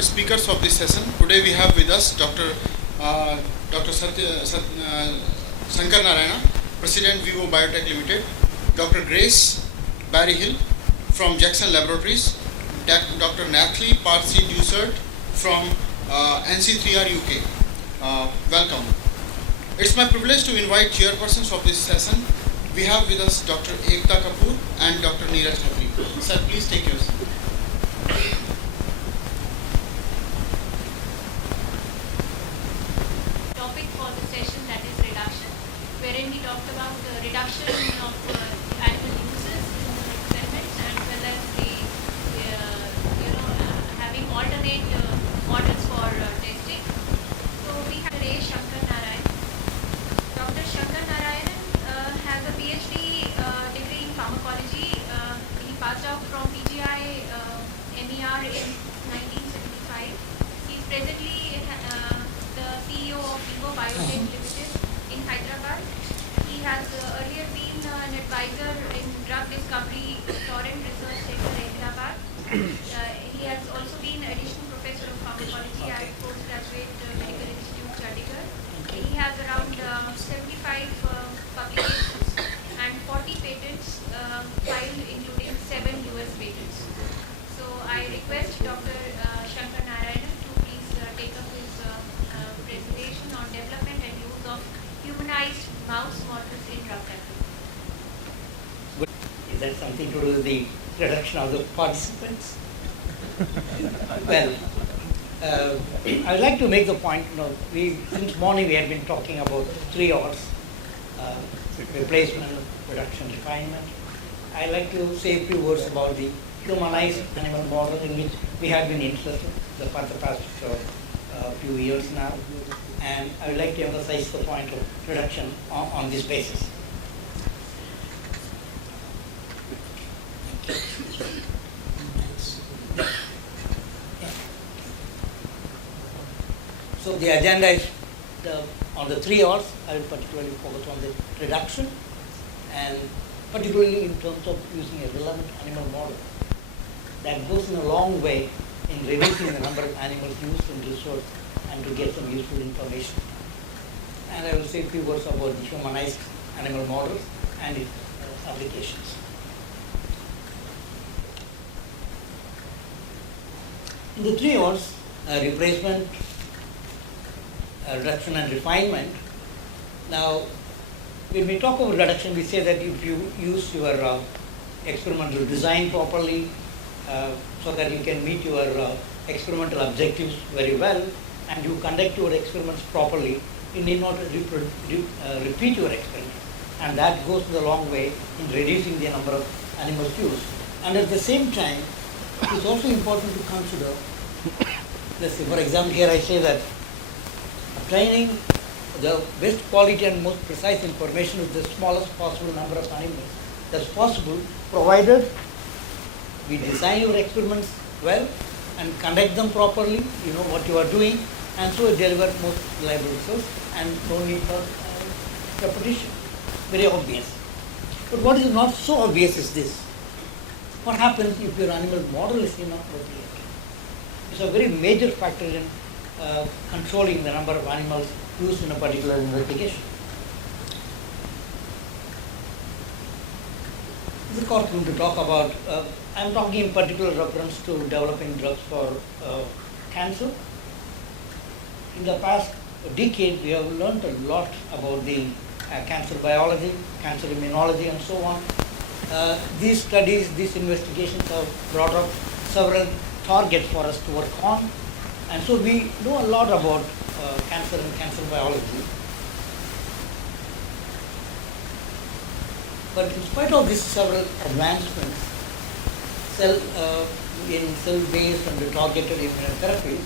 our speakers of this session. Today we have with us Dr. Shankaranarayanan, President Vivo Biotech Limited, Dr. Grace Barry-Hill from Jackson Laboratories, Dr. Nathalie Parsi-Dusert from NC3R UK. Welcome. It's my privilege to invite chairpersons of this session. We have with us Dr. Ekta Kapoor and Dr. Neeraj Khatri. Sir, please take yours. Topic for the session, that is reduction, wherein we talked about the reduction of animal uses in experiments as well as the having alternate models for testing. So we have today Shankaranarayanan. Dr. Shankaranarayanan has a PhD degree in pharmacology. He passed out from PGI MER in 1975. He is presently the CEO of Vivo Biotech Limited in Hyderabad. He has earlier been an advisor in drug discovery Torrent Research Center, Hyderabad. He has also been additional professor of pharmacology at Postgraduate Medical Institute, Chandigarh. He has around 75 publications and 40 patents filed, including 7 US patents. So I request Dr. Shankaranarayanan to please take up his presentation on development and use of humanized mouse models in drug development. Is that something to do with the reduction of the participants? Well, I would like to make the point, since morning we had been talking about 3 R's, replacement, reduction, refinement. I'd like to say a few words about the humanized animal model in which we have been interested for the past few years now. And I would like to emphasize the point of reduction on this basis. So the agenda is on the 3 R's. I will particularly focus on the reduction, and particularly in terms of using a relevant animal model that goes in a long way in reducing the number of animals used in research and to get some useful information. And I will say a few words about the humanized animal models and its applications. In the 3 R's, replacement, reduction and refinement. Now, when we talk about reduction, we say that if you use your experimental design properly so that you can meet your experimental objectives very well, and you conduct your experiments properly, you need not repeat your experiment. And that goes a long way in reducing the number of animals used. And at the same time, it's also important to consider, let's say, for example, here I say that obtaining the best quality and most precise information with the smallest possible number of animals. That's possible provided we design your experiments well and conduct them properly, you know what you are doing, and so deliver most reliable results and no need for repetition. Very obvious. But what is not so obvious is this. What happens if your animal model is inappropriate? It's a very major factor in controlling the number of animals used in a particular investigation. This is a course going to talk about, I'm talking in particular reference to developing drugs for cancer. In the past decade, we have learned a lot about the cancer biology, cancer immunology, and so on. These studies, these investigations have brought up several targets for us to work on. And so we know a lot about cancer and cancer biology. But in spite of these several advancements, in cell-based and targeted immunotherapy,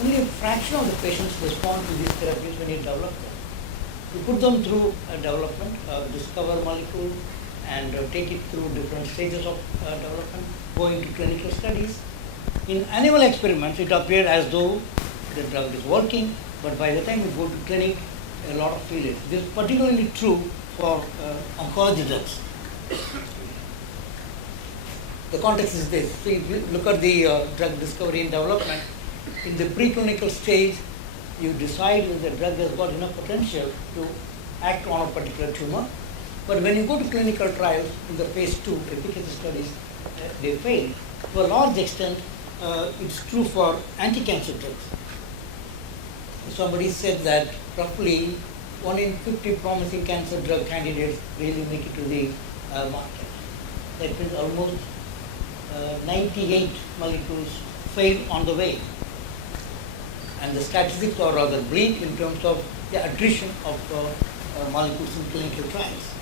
only a fraction of the patients respond to these therapies when you develop them. You put them through development, discover molecule, and take it through different stages of development, go into clinical studies. In animal experiments, it appeared as though the drug is working, but by the time you go to clinic, a lot of failures. This is particularly true for oncology drugs. The context is this. So if you look at the drug discovery and development, In the preclinical stage, you decide whether the drug has got enough potential to act on a particular tumor. But when you go to clinical trials in the phase 2 efficacy studies, they fail. To a large extent, it's true for anti-cancer drugs. Somebody said that roughly 1 in 50 promising cancer drug candidates really make it to the market. That means almost 98 molecules fail on the way. And the statistics are rather bleak in terms of the attrition of molecules in clinical trials.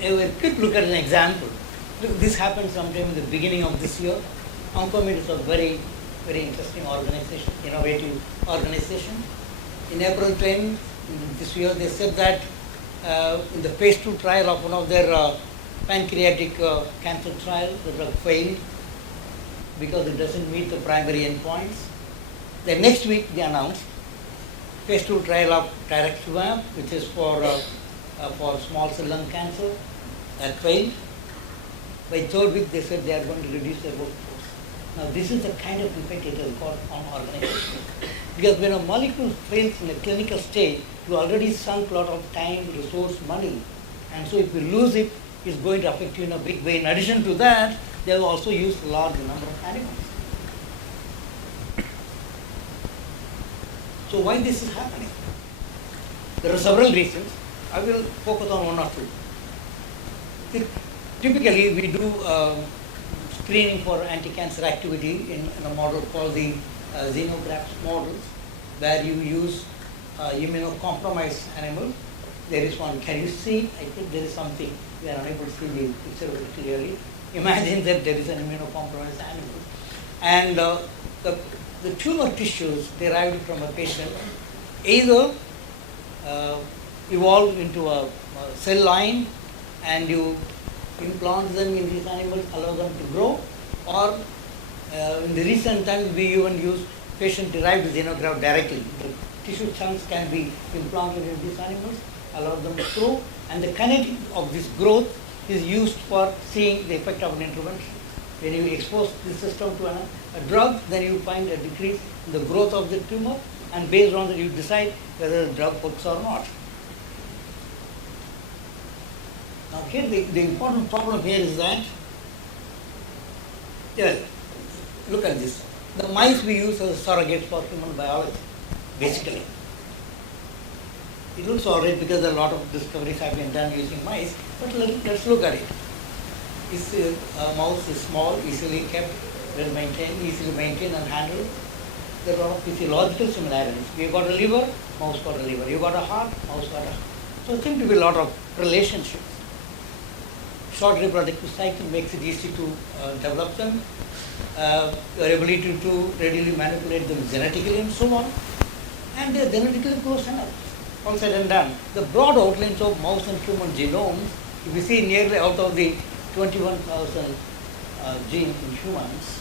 A quick look at an example. Look, this happened sometime in the beginning of this year. Oncomed is a very, very interesting organization, innovative organization. In April 10 this year, they said that in the phase 2 trial of one of their pancreatic cancer trial, the drug failed because it doesn't meet the primary endpoints. The next week they announced phase 2 trial of Tirextumab, which is for small cell lung cancer, that failed. By third week they said they are going to reduce their workforce. Now this is the kind of effect it has got on organizations. Because when a molecule fails in a clinical stage, you already sunk a lot of time, resource, money. And so if you lose it, it's going to affect you in a big way. In addition to that, they have also used a large number of animals. So why this is happening? There are several reasons. I will focus on one or two. Typically, we do screening for anti-cancer activity in a model called the xenografts models, where you use immunocompromised animals. There is one. Can you see? I think there is something. We are unable to see the picture very clearly. Imagine that there is an immunocompromised animal. And the tumor tissues derived from a patient either evolve into a cell line and you implant them in these animals, allow them to grow, or in the recent times we even use patient-derived xenograft directly. The tissue chunks can be implanted in these animals, allow them to grow, and the kinetic of this growth is used for seeing the effect of an intervention. When you expose the system to a drug, then you find a decrease in the growth of the tumor, and based on that you decide whether the drug works or not. Now here the important problem here is that, look at this. The mice we use as surrogates for human biology, basically. It looks alright because a lot of discoveries have been done using mice, but let's look at it. A mouse is small, easily kept, well maintained, easily maintained and handled. There are physiological similarities. We got a liver, mouse got a liver. You got a heart, mouse got a heart. So there seems to be a lot of relationships. Short reproductive cycle makes it easy to develop them. Your ability to readily manipulate them genetically and so on. And they are genetically close enough. All said and done. The broad outlines of mouse and human genomes, if you see nearly out of the 21,000 genes in humans,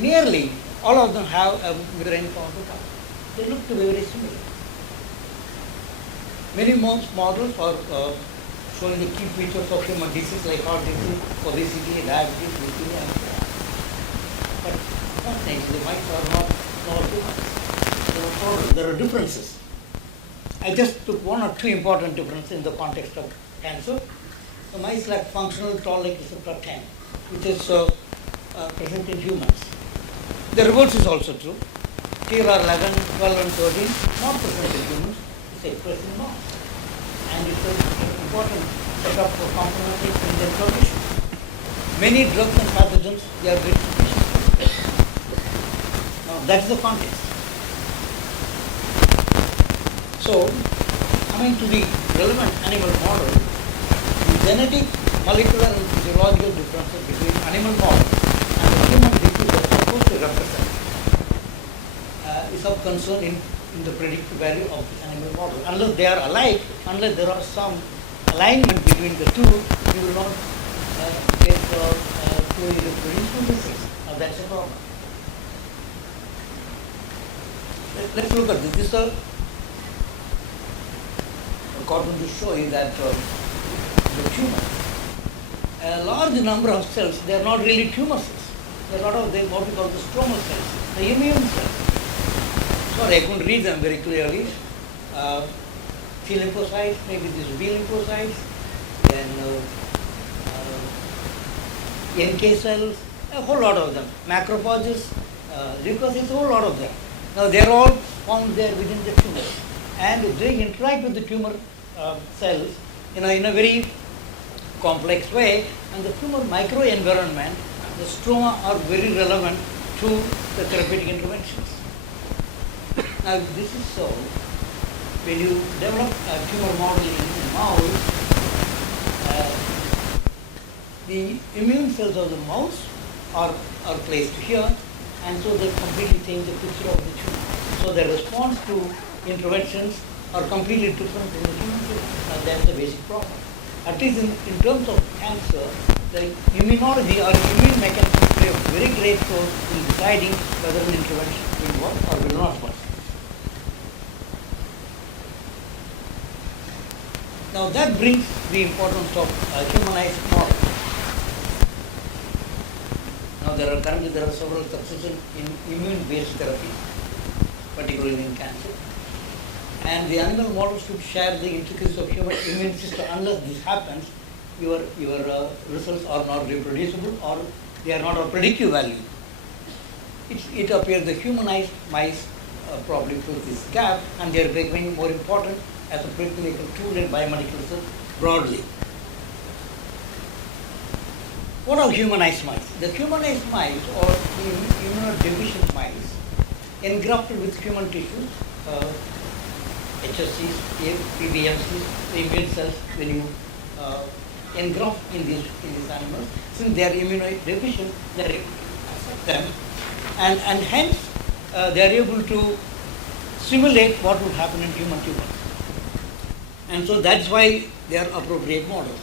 nearly all of them have a murine counterpart. They look to be very similar. Many mouse models are showing the key features of human disease like heart disease, obesity, diabetes, leukemia, and so on. But unfortunately, the mice are not humans. There are differences. I just took one or two important differences in the context of cancer. The mice lack functional toll-like receptor 10, which is present in humans. The reverse is also true. TLR11, 12, and 13, not present in humans, it's expressed in mouse. And it's an important setup for complementary cell progression. Many drugs and pathogens, they are very sufficient. Now, that's the context. So, coming to the relevant animal model, the genetic, molecular, and physiological differences between animal models and the human disease are supposed to represent is of concern in the predictive value of the animal model. Unless they are alike, unless there are some alignment between the two, you will not get truly reproducible disease. Now that's a problem. Let's look at this. This is according to show you that the tumor, a large number of cells, they are not really tumor cells. there are a lot of them, what we call the stromal cells, the immune cells. Sorry, I couldn't read them very clearly. T lymphocytes, maybe these B lymphocytes, then NK cells, a whole lot of them. Macrophages, leukocytes, a whole lot of them. Now they are all found there within the tumor, and they interact with the tumor cells in a very complex way, and the tumor microenvironment, the stroma are very relevant to the therapeutic interventions. Now this is so, when you develop a tumor model in mouse, the immune cells of the mouse are placed here, and so they completely change the picture of the tumor. So the response to interventions are completely different in the human tumor. Now that's the basic problem. At least in terms of cancer, the immunology or immune mechanisms play a very great role in deciding whether an intervention will work or will not work. Now that brings the importance of humanized model. Now currently there are several successes in immune-based therapy, particularly in cancer. And the animal models should share the intricacies of human immune system. Unless this happens, your results are not reproducible, or they are not of predictive value. It appears the humanized mice probably fill this gap, and they are becoming more important as a preclinical tool in biomedical research broadly. What are humanized mice? The humanized mice, or the immunodeficient mice, engrafted with human tissues, HSCs, PBMCs, the immune cells, when you engraft in these animals, since they are immunodeficient, they are able to accept them, and hence they are able to simulate what would happen in human tumors. And so that's why they are appropriate models.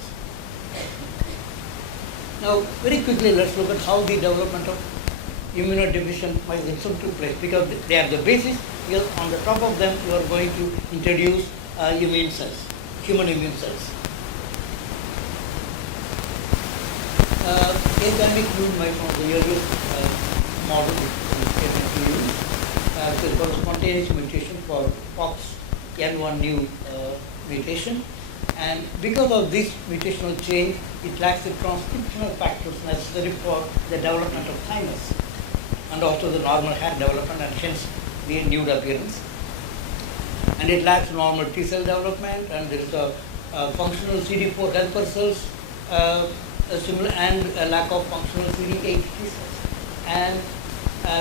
Now, very quickly, let's look at how the development of immunodeficient mice itself took place, because they are the basis. On the top of them, you are going to introduce immune cells, human immune cells. Endemic fluid mice, one of the earliest models to use. It is called a spontaneous mutation for FOXN1 new mutation, and because of this mutational change, it lacks the transcriptional factors necessary for the development of thymus, and also the normal hair development, and hence the nude appearance. And it lacks normal T cell development, and there is a functional CD4 helper cells, and a lack of functional CD8 T cells. And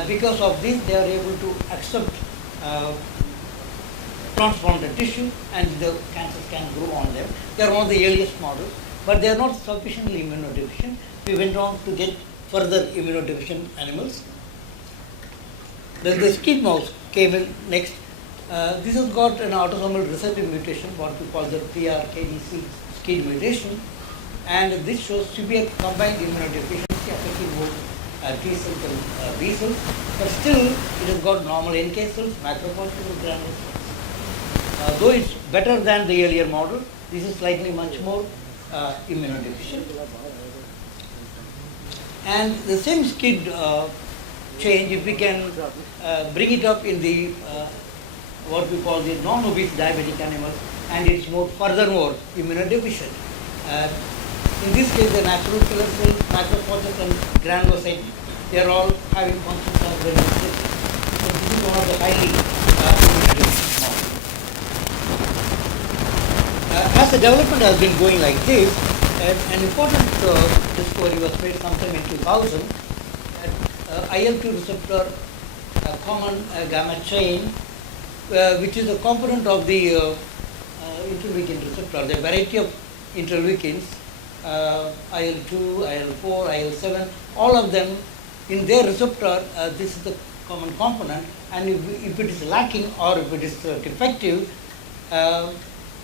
because of this, they are able to accept transplanted tissue, and the cancers can grow on them. They are one of the earliest models, but they are not sufficiently immunodeficient. We went on to get further immunodeficient animals. Then the skid mouse came in next. This has got an autosomal recessive mutation, what we call the PRKDC skid mutation, and this shows severe combined immunodeficiency affecting both T cells and B cells, but still it has got normal NK cells, macrophages, and granular cells. Though it's better than the earlier model, this is slightly much more immunodeficient. And the same skid change, if we can bring it up in the what we call the non-obese diabetic animals, and it's furthermore immunodeficient. In this case, the natural killer cells, macrophages, and granulocytes, they are all having functions as very different. So this is one of the highly immunodeficient models. As the development has been going like this, an important discovery was made sometime in 2000 that IL-2 receptor, common gamma chain, which is a component of the interleukin receptor. There are a variety of interleukins, IL-2, IL-4, IL-7, all of them in their receptor, this is the common component, and if it is lacking or if it is defective,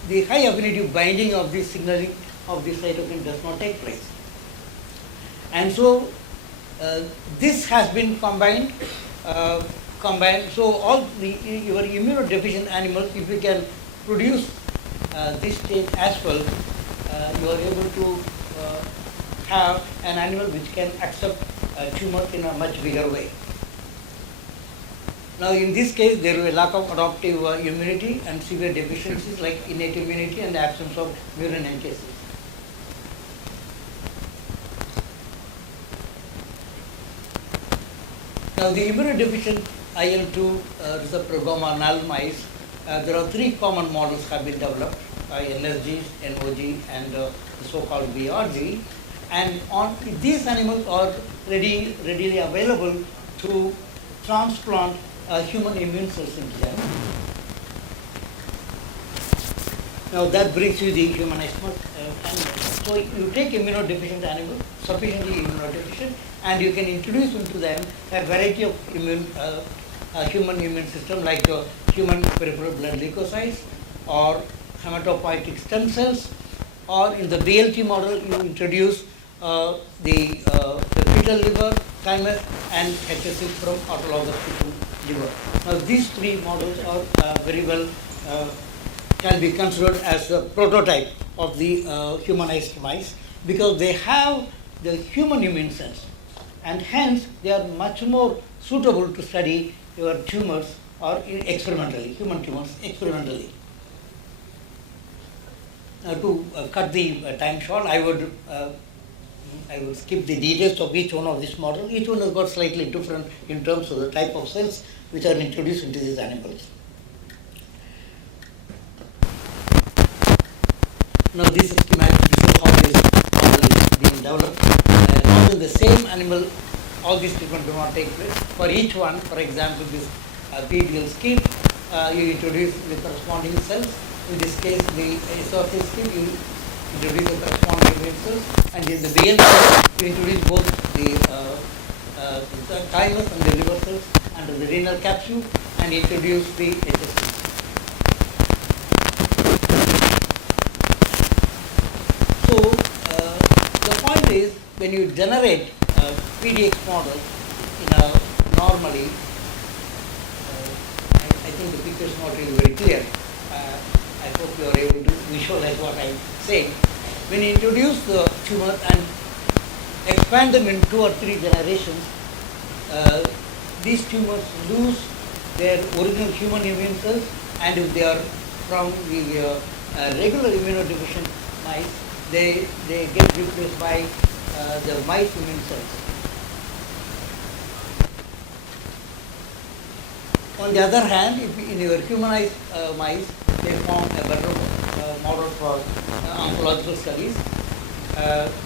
the high affinity binding of this signaling of this cytokine does not take place. And so this has been combined. So all your immunodeficient animals, if you can produce this state as well, you are able to have an animal which can accept tumor in a much bigger way. Now in this case there will be lack of adaptive immunity and severe deficiencies like innate immunity and absence of murine NKCs. Now the immunodeficient IL-2 receptor gamma null mice, there are three common models have been developed, NSG, NOG and the so-called VRG, and these animals are readily available to transplant human immune cells into them. Now that brings you the humanized animal. So you take immunodeficient animal, sufficiently immunodeficient, and you can introduce into them a variety of human immune system like human peripheral blood leukocytes or hematopoietic stem cells, or in the BLT model you introduce the fetal liver, thymus and HSC from autologous fetal liver. Now these three models are very well can be considered as a prototype of the humanized mice because they have the human immune cells and hence they are much more suitable to study your tumors or experimentally, human tumors experimentally. Now to cut the time short, I would skip the details of each one of this model. Each one has got slightly different in terms of the type of cells which are introduced into these animals. Now this is schematic, this is how this model is being developed. Not in the same animal, all these treatments do not take place. For each one, for example, this PBL skin, you introduce the corresponding cells. In this case, the esophageal skin, you introduce the corresponding immune cells, and in the BL, you introduce both the thymus and the liver cells under the renal capsule, and introduce the HSC. So the point is, when you generate PDX models normally, I think the picture is not really very clear. I hope you are able to visualize what I am saying. When you introduce the tumor and expand them in 2 or 3 generations, these tumors lose their original human immune cells, and if they are from the regular immunodeficient mice, they get replaced by the mice immune cells. On the other hand, if in your humanized mice, they form a better model for oncological studies.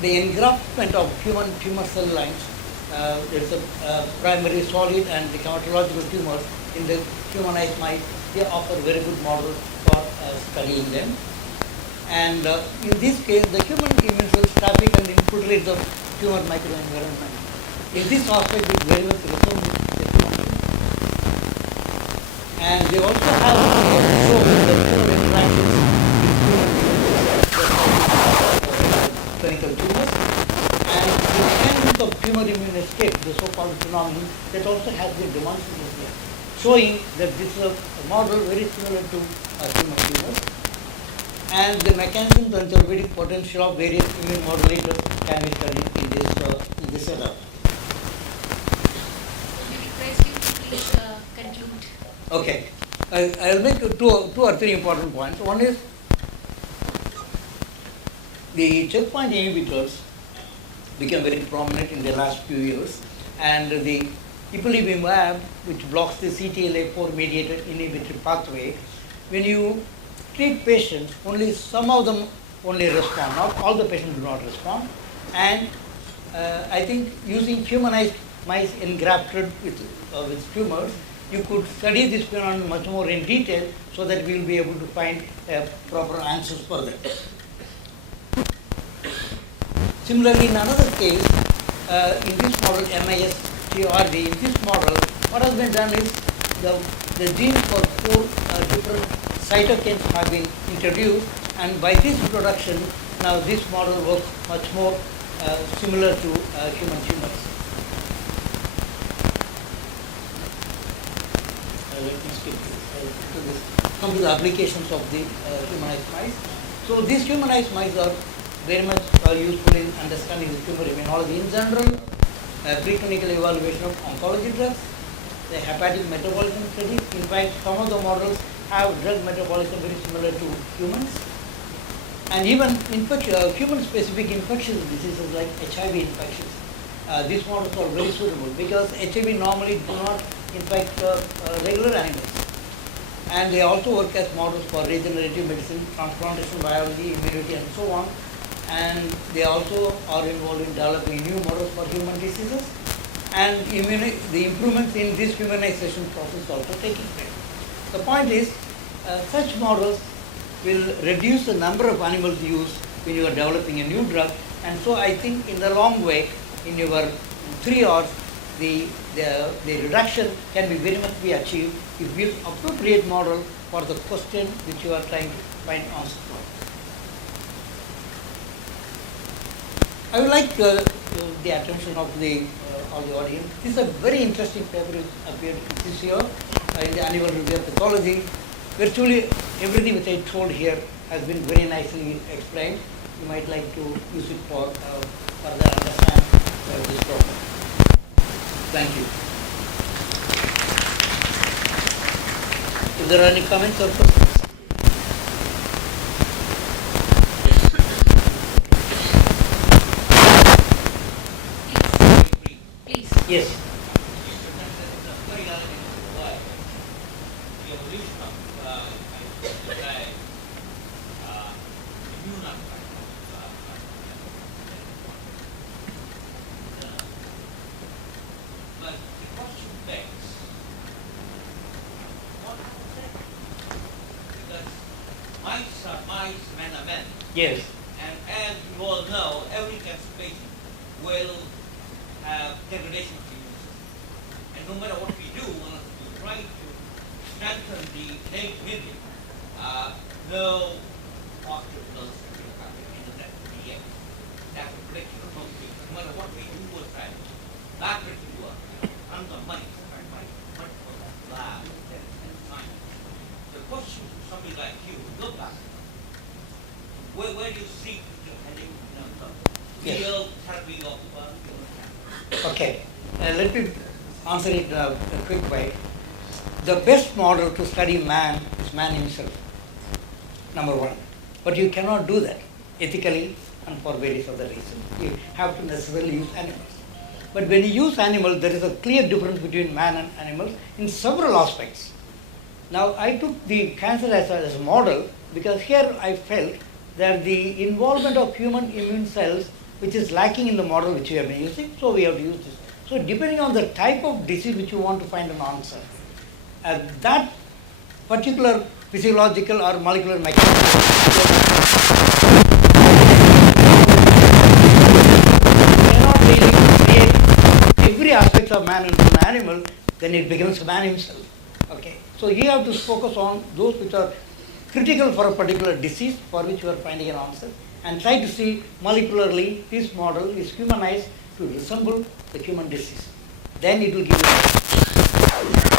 The engraftment of human tumor cell lines, there is a primary solid and the hematological tumors in the humanized mice, they offer very good models for studying them. And in this case, the human immune cells traffic and infiltrate the tumor microenvironment. In this aspect, it very much resembles the human tumor. And they also have shown the tumor interactions with human clinical tumors. And the mechanisms of tumor immune escape, the so-called phenomenon, that also has been demonstrated here, showing that this is a model very similar to human tumors. And the mechanisms and therapeutic potential of various immune modulators can be studied in this setup. We request you to please conclude. Okay, I'll make two or three important points. One is the checkpoint inhibitors became very prominent in the last few years, and the ipilimumab, which blocks the CTLA-4 mediated inhibitory pathway, when you treat patients, only some of them only respond, not all the patients do not respond. And I think using humanized mice engrafted with tumors, you could study this phenomenon much more in detail so that we will be able to find proper answers for them. Similarly, in another case, in this model, MIS-TRD, in this model, what has been done is the genes for 4 different cytokines have been introduced, and by this introduction, now this model works much more similar to human tumors. Let me skip this. Come to the applications of the humanized mice. So these humanized mice are very much useful in understanding the tumor immunology in general, preclinical evaluation of oncology drugs, the hepatic metabolism studies. In fact, some of the models have drug metabolism very similar to humans. And even human-specific infectious diseases like HIV infections. These models are very suitable because HIV normally do not infect regular animals. And they also work as models for regenerative medicine, transplantation biology, immunity, and so on. And they also are involved in developing new models for human diseases. And the improvements in this humanization process also taking place. The point is, such models will reduce the number of animals used when you are developing a new drug. And so I think in the long way, in your 3 hours, the reduction can be very much be achieved if you use appropriate model for the question which you are trying to find answer for. I would like the attention of all the audience. This is a very interesting paper which appeared this year in the annual review of pathology. Virtually everything which I told here has been very nicely explained. You might like to use it for further understand this problem. Thank you. If there are any comments or questions? Please. Yes. Yes. And as you all know, every cancer patient will have degradation of the immune system. And no matter what we do, when we try to strengthen the innate immunity, no positive results will come in the next 3 years. That's a prediction of most people. No matter what we do, we'll try to laboratory work, tons of money, spend money, much for lab, and science. The question to somebody like you, look back. Where do you see heading in real therapy of cancer? Okay, let me answer it in a quick way. The best model to study man is man himself, number one. But you cannot do that ethically and for various other reasons. You have to necessarily use animals. But when you use animals, there is a clear difference between man and animals in several aspects. Now, I took the cancer as a model because here I felt that the involvement of human immune cells, which is lacking in the model which we have been using, so we have to use this. So depending on the type of disease which you want to find an answer, that particular physiological or molecular mechanism cannot really create every aspect of man into an animal, then it becomes man himself. Okay, so you have to focus on those which are critical for a particular disease for which you are finding an answer, and try to see molecularly this model is humanized to resemble the human disease. Then it will give you